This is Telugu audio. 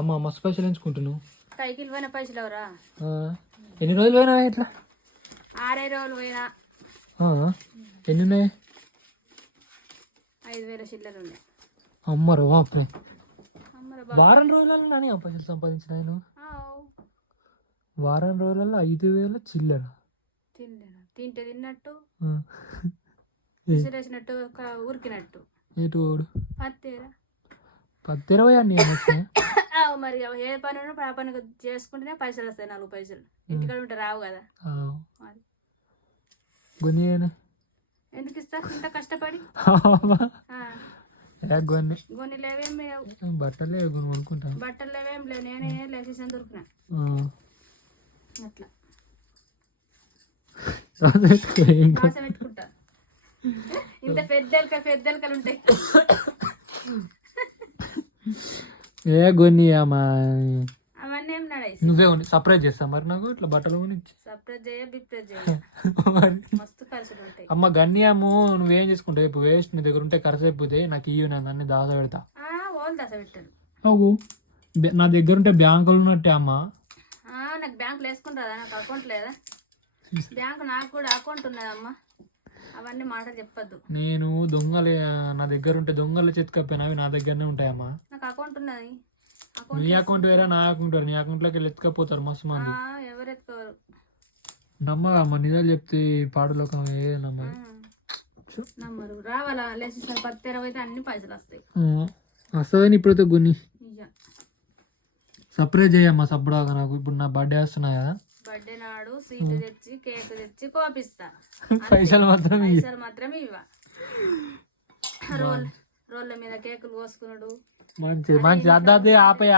అమ్మ మస్తు పైసలు ఎంచుకుంటున్నావు. సైకిల్ పోయిన పైసలు ఎవరా? ఎన్ని రోజులు పోయినా ఇట్లా? 6 రోజులు పోయినా. ఎన్ని ఉన్నాయి? 5,000 చిల్లర ఉన్నాయి. అమ్మరు బాపే, వారం రోజులలో నాని పైసలు సంపాదించిన నేను. వారం రోజులలో 5,000 చిల్లర. తింటే తిన్నట్టు, విసిరేసినట్టు, ఉరికినట్టు. ఏటు పత్తేరా 10-20 అన్నీ మరి ఏ పని ఉన్నప్పుడు ఆ పని చేసుకుంటేనే పైసలు వస్తాయి. 4 పైసలు ఇంటికాడ ఉంటే రావు కదా. ఎందుకు ఇస్తా ఇంత కష్టపడి? కొన్ని లేవేం లేవు, బట్టలే కొనుక్కుంటా. బట్టలు లేవేం లేవు, నేనే లైసెన్స్ దొరికినా అట్లా పెట్టుకుంటా. ఇంత పెద్దలు ఉంటాయి. కొన్ని అవన్నీ ఏం నడే. నువ్వే సర్ప్రైజ్ చేస్తా మరి నాకు ఇట్లా బట్టలు కొనిచ్చి. సర్ప్రైజ్ మస్తు ఖర్చులు ఉంటాయి. అమ్మ గన్యాము నువ్వేం చేసుకుంటావు? ఇప్పుడు వేస్ట్ నీ దగ్గర ఉంటే ఖర్చు అయిపోతే నాకు ఇయ్యి, నేను అన్ని దాస పెడతా. దాస పెట్టాను నువ్వు నా దగ్గర ఉంటే బ్యాంకులు ఉన్నట్టే అమ్మ. నాకు బ్యాంకులు వేసుకుంటారా? నాకు అకౌంట్ లేదా? బ్యాంకు నాకు కూడా అకౌంట్ ఉన్నదమ్మా. అవన్నీ మాటలు చెప్పద్దు. నేను దొంగలు నా దగ్గర ఉంటే దొంగలు చెత్తుకపోయినా అవి నా దగ్గరనే ఉంటాయమ్మా. నాకు అకౌంట్ ఉన్నది. నీ అకౌంట్ వేరే, నా అకౌంట్ వేరే. నీ అకౌంట్ లోకి వెళ్ళి ఎత్తుకపోతారు మస్తు మంది. ఎవరు ఎత్తుకోరు. నమ్మకమ్మ, నిజాలు చెప్తే పాడులోకం ఏ నమ్మరు. రావాలా లేచి 10-20 అయితే అన్ని పైసలు వస్తాయి. వస్తుందని ఇప్పుడైతే కొన్ని సర్ప్రైజ్ చేయమ్మా సప్పుడాగా నాకు. ఇప్పుడు నా బర్త్డే వస్తున్నా కదా, బర్త్డే నాడు స్వీట్ తెచ్చి కేక్ తెచ్చి కోపిస్తా. పైసలు మాత్రమే ఇవ్వ. రోళ్ళ మీద కేకులు కోసుకున్నాడు. మంచి మంచి అద్దే ఆపే.